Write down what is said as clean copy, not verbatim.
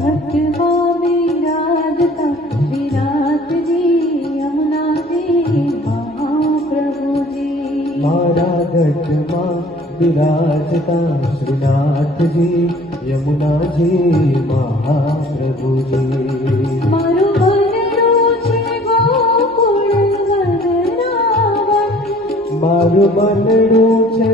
ઘટમાં બિરાજતા વિરાટજી યમુનાજી મહાપ્રભુજી. મારા ઘટમાં બિરાજતા શ્રીનાથજી યમુનાજી મહાપ્રભુજી. મારું ભરેલું છે ગોકુળ વૃંદાવન. મારું બનડું છે